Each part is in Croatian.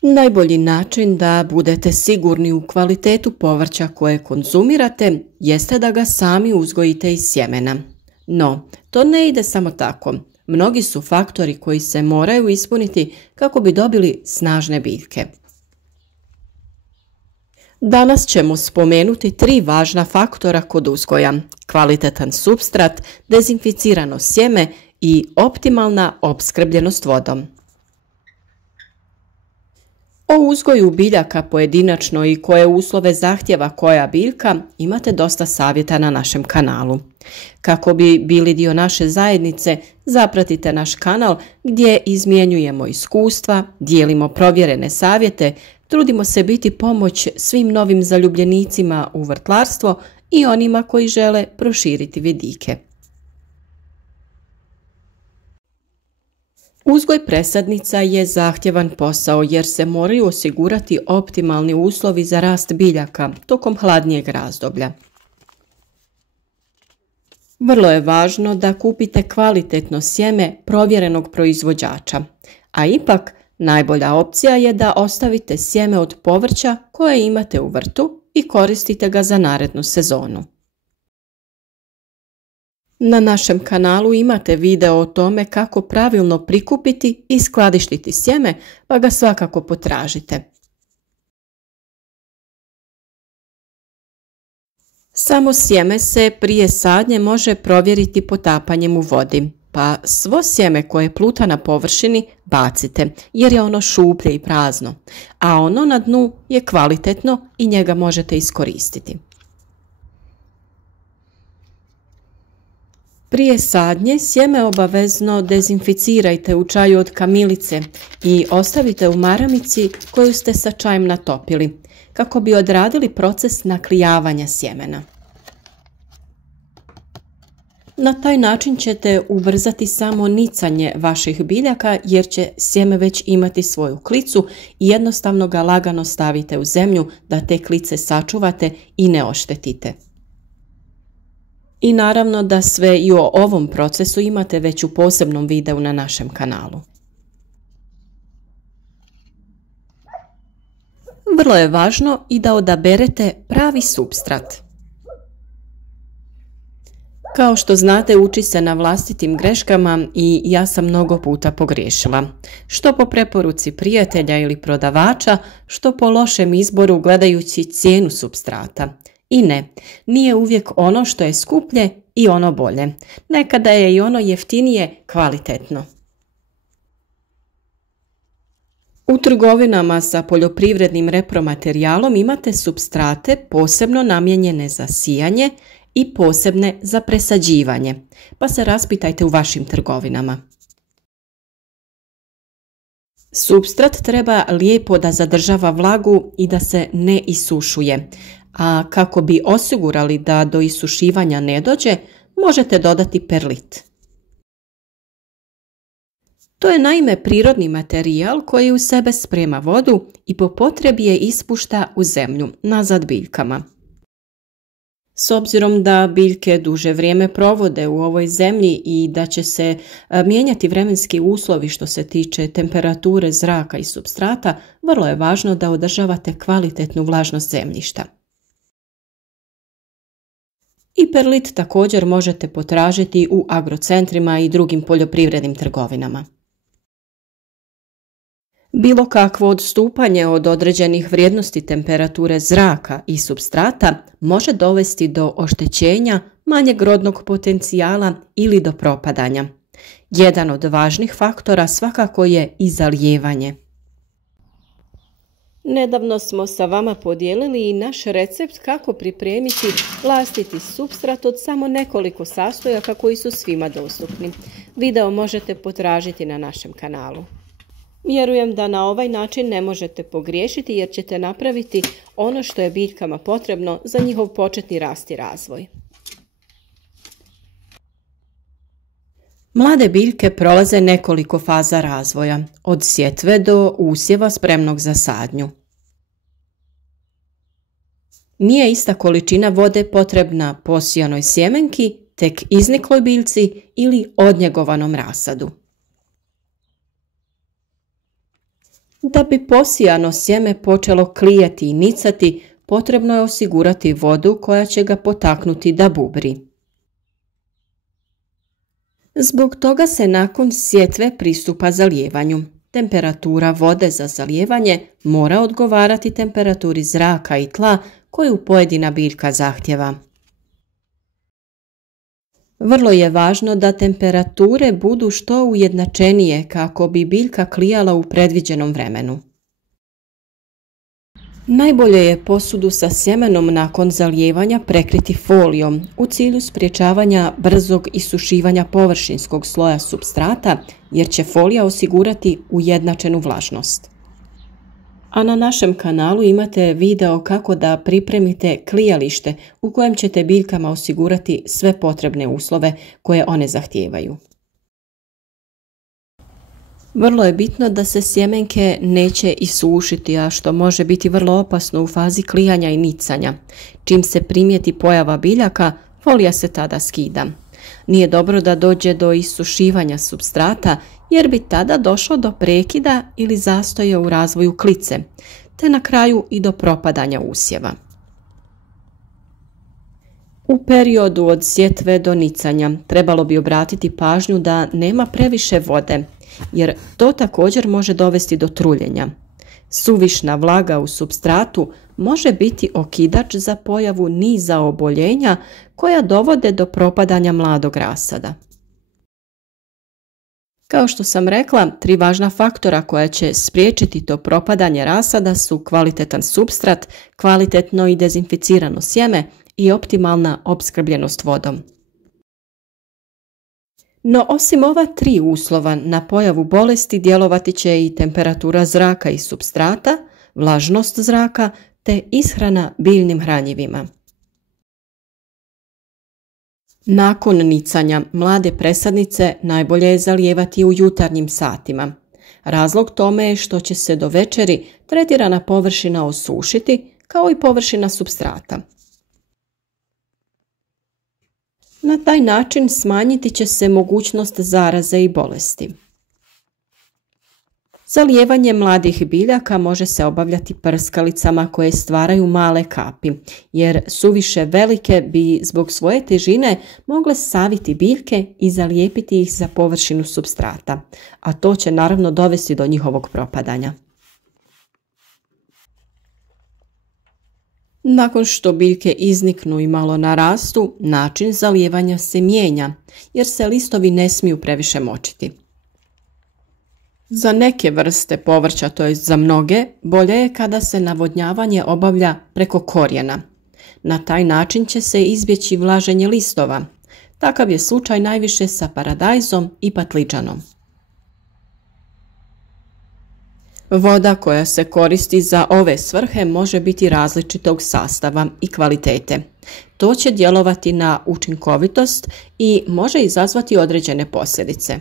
Najbolji način da budete sigurni u kvalitetu povrća koje konzumirate jeste da ga sami uzgojite iz sjemena. No, to ne ide samo tako. Mnogi su faktori koji se moraju ispuniti kako bi dobili snažne biljke. Danas ćemo spomenuti 3 važna faktora kod uzgoja: kvalitetan supstrat, dezinficirano sjeme i optimalna opskrbljenost vodom. O uzgoju biljaka pojedinačno i koje uslove zahtjeva koja biljka imate dosta savjeta na našem kanalu. Kako bi bili dio naše zajednice, zapratite naš kanal gdje izmjenjujemo iskustva, dijelimo provjerene savjete, trudimo se biti pomoć svim novim zaljubljenicima u vrtlarstvo i onima koji žele proširiti vidike. Uzgoj presadnica je zahtjevan posao jer se moraju osigurati optimalni uslovi za rast biljaka tokom hladnijeg razdoblja. Vrlo je važno da kupite kvalitetno sjeme provjerenog proizvođača, a ipak najbolja opcija je da ostavite sjeme od povrća koje imate u vrtu i koristite ga za narednu sezonu. Na našem kanalu imate video o tome kako pravilno prikupiti i skladištiti sjeme, pa ga svakako potražite. Samo sjeme se prije sadnje može provjeriti potapanjem u vodi, pa svo sjeme koje pluta na površini bacite jer je ono šuplje i prazno, a ono na dnu je kvalitetno i njega možete iskoristiti. Prije sadnje sjeme obavezno dezinficirajte u čaju od kamilice i ostavite u maramici koju ste sa čajem natopili, kako bi odradili proces naklijavanja sjemena. Na taj način ćete ubrzati samo nicanje vaših biljaka jer će sjeme već imati svoju klicu i jednostavno ga lagano stavite u zemlju da te klice sačuvate i ne oštetite. I naravno da sve i o ovom procesu imate već u posebnom videu na našem kanalu. Vrlo je važno i da odaberete pravi supstrat. Kao što znate, uči se na vlastitim greškama i ja sam mnogo puta pogriješila. Što po preporuci prijatelja ili prodavača, što po lošem izboru gledajući cijenu supstrata. I ne, nije uvijek ono što je skuplje i ono bolje. Nekada je i ono jeftinije kvalitetno. U trgovinama sa poljoprivrednim repromaterijalom imate supstrate posebno namijenjene za sijanje i posebne za presađivanje, pa se raspitajte u vašim trgovinama. Supstrat treba lijepo da zadržava vlagu i da se ne isušuje, a kako bi osigurali da do isušivanja ne dođe, možete dodati perlit. To je naime prirodni materijal koji u sebe sprema vodu i po potrebi je ispušta u zemlju, nazad biljkama. S obzirom da biljke duže vrijeme provode u ovoj zemlji i da će se mijenjati vremenski uslovi što se tiče temperature zraka i supstrata, vrlo je važno da održavate kvalitetnu vlažnost zemljišta. I perlit također možete potražiti u agrocentrima i drugim poljoprivrednim trgovinama. Bilo kakvo odstupanje od određenih vrijednosti temperature zraka i supstrata može dovesti do oštećenja, manjeg rodnog potencijala ili do propadanja. Jedan od važnih faktora svakako je i zalijevanje. Nedavno smo sa vama podijelili i naš recept kako pripremiti vlastiti supstrat od samo nekoliko sastojaka koji su svima dostupni. Video možete potražiti na našem kanalu. Vjerujem da na ovaj način ne možete pogriješiti jer ćete napraviti ono što je biljkama potrebno za njihov početni rast i razvoj. Mlade biljke prolaze nekoliko faza razvoja, od sjetve do usjeva spremnog za sadnju. Nije ista količina vode potrebna posijanoj sjemenki, tek iznikloj biljci ili odnjegovanom rasadu. Da bi posijano sjeme počelo klijati i nicati, potrebno je osigurati vodu koja će ga potaknuti da bubri. Zbog toga se nakon sjetve pristupa zalijevanju. Temperatura vode za zalijevanje mora odgovarati temperaturi zraka i tla koju pojedina biljka zahtjeva. Vrlo je važno da temperature budu što ujednačenije kako bi biljka klijala u predviđenom vremenu. Najbolje je posudu sa sjemenom nakon zalijevanja prekriti folijom u cilju sprječavanja brzog isušivanja površinskog sloja supstrata, jer će folija osigurati ujednačenu vlažnost. A na našem kanalu imate video kako da pripremite klijalište u kojem ćete biljkama osigurati sve potrebne uslove koje one zahtijevaju. Vrlo je bitno da se sjemenke neće isušiti, a što može biti vrlo opasno u fazi klijanja i nicanja. Čim se primijeti pojava biljaka, folija se tada skida. Nije dobro da dođe do isušivanja supstrata, jer bi tada došlo do prekida ili zastoja u razvoju klice, te na kraju i do propadanja usjeva. U periodu od sjetve do nicanja trebalo bi obratiti pažnju da nema previše vode, jer to također može dovesti do truljenja. Suvišna vlaga u supstratu može biti okidač za pojavu niza oboljenja koja dovode do propadanja mladog rasada. Kao što sam rekla, 3 važna faktora koja će spriječiti to propadanje rasada su kvalitetan supstrat, kvalitetno i dezinficirano sjeme i optimalna opskrbljenost vodom. No osim ova 3 uslova na pojavu bolesti djelovati će i temperatura zraka i supstrata, vlažnost zraka te ishrana biljnim hranjivima. Nakon nicanja mlade presadnice najbolje je zalijevati u jutarnjim satima. Razlog tome je što će se do večeri tretirana površina osušiti kao i površina supstrata. Na taj način smanjiti će se mogućnost zaraze i bolesti. Zalijevanje mladih biljaka može se obavljati prskalicama koje stvaraju male kapi, jer suviše velike bi zbog svoje težine mogle saviti biljke i zalijepiti ih za površinu supstrata, a to će naravno dovesti do njihovog propadanja. Nakon što biljke izniknu i malo narastu, način zalijevanja se mijenja, jer se listovi ne smiju previše močiti. Za neke vrste povrća, to jest za mnoge, bolje je kada se navodnjavanje obavlja preko korijena. Na taj način će se izbjeći vlaženje listova. Takav je slučaj najviše sa paradajzom i patliđanom. Voda koja se koristi za ove svrhe može biti različitog sastava i kvalitete. To će djelovati na učinkovitost i može izazvati određene posljedice.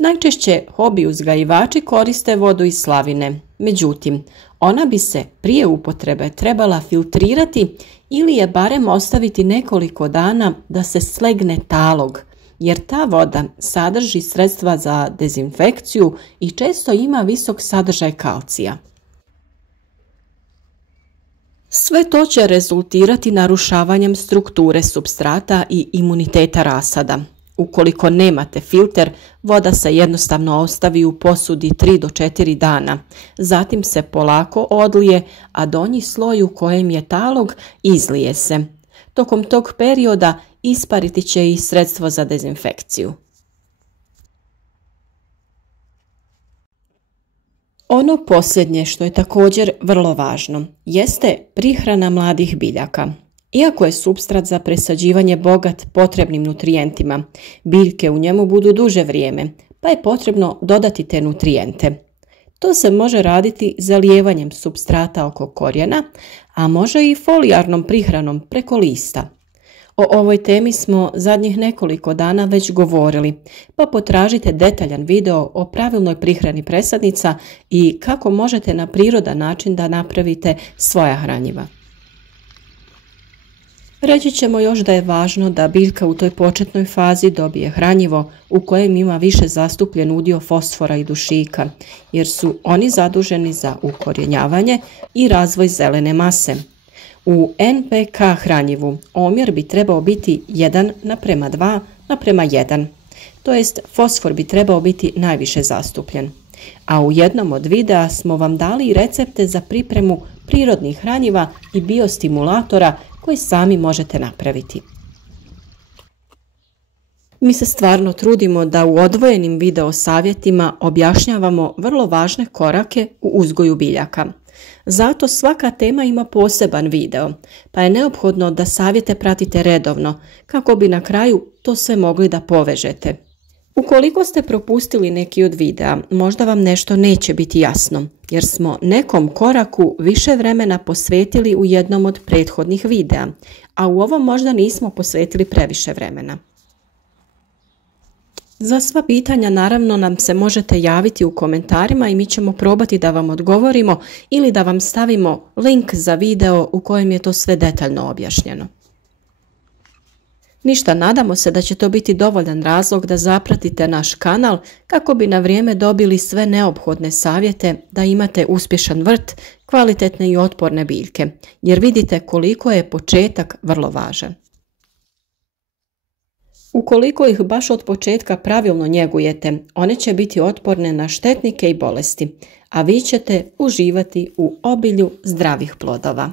Najčešće hobi uzgajivači koriste vodu iz slavine, međutim, ona bi se prije upotrebe trebala filtrirati ili je barem ostaviti nekoliko dana da se slegne talog, jer ta voda sadrži sredstva za dezinfekciju i često ima visok sadržaj kalcija. Sve to će rezultirati narušavanjem strukture supstrata i imuniteta rasada. Ukoliko nemate filter, voda se jednostavno ostavi u posudi 3 do 4 dana, zatim se polako odlije, a donji sloj u kojem je talog izlije se. Tokom tog perioda ispariti će i sredstvo za dezinfekciju. Ono posljednje što je također vrlo važno jeste prihrana mladih biljaka. Iako je supstrat za presađivanje bogat potrebnim nutrijentima, biljke u njemu budu duže vrijeme, pa je potrebno dodati te nutrijente. To se može raditi zalijevanjem supstrata oko korijena, a može i folijarnom prihranom preko lista. O ovoj temi smo zadnjih nekoliko dana već govorili, pa potražite detaljan video o pravilnoj prihrani presadnica i kako možete na prirodan način da napravite svoja hranjiva. Reći ćemo još da je važno da biljka u toj početnoj fazi dobije hranjivo u kojem ima više zastupljen udio fosfora i dušika, jer su oni zaduženi za ukorjenjavanje i razvoj zelene mase. U NPK hranjivu omjer bi trebao biti 1:2:1, to jest fosfor bi trebao biti najviše zastupljen. A u jednom od videa smo vam dali i recepte za pripremu prirodnih hranjiva i biostimulatora koji sami možete napraviti. Mi se stvarno trudimo da u odvojenim video savjetima objašnjavamo vrlo važne korake u uzgoju biljaka. Zato svaka tema ima poseban video, pa je neophodno da savjete pratite redovno kako bi na kraju to sve mogli da povežete. Ukoliko ste propustili neki od videa, možda vam nešto neće biti jasno, jer smo nekom koraku više vremena posvetili u jednom od prethodnih videa, a u ovom možda nismo posvetili previše vremena. Za sva pitanja naravno nam se možete javiti u komentarima i mi ćemo probati da vam odgovorimo ili da vam stavimo link za video u kojem je to sve detaljno objašnjeno. Ništa, nadamo se da će to biti dovoljan razlog da zapratite naš kanal kako bi na vrijeme dobili sve neophodne savjete da imate uspješan vrt, kvalitetne i otporne biljke, jer vidite koliko je početak vrlo važan. Ukoliko ih baš od početka pravilno njegujete, one će biti otporne na štetnike i bolesti, a vi ćete uživati u obilju zdravih plodova.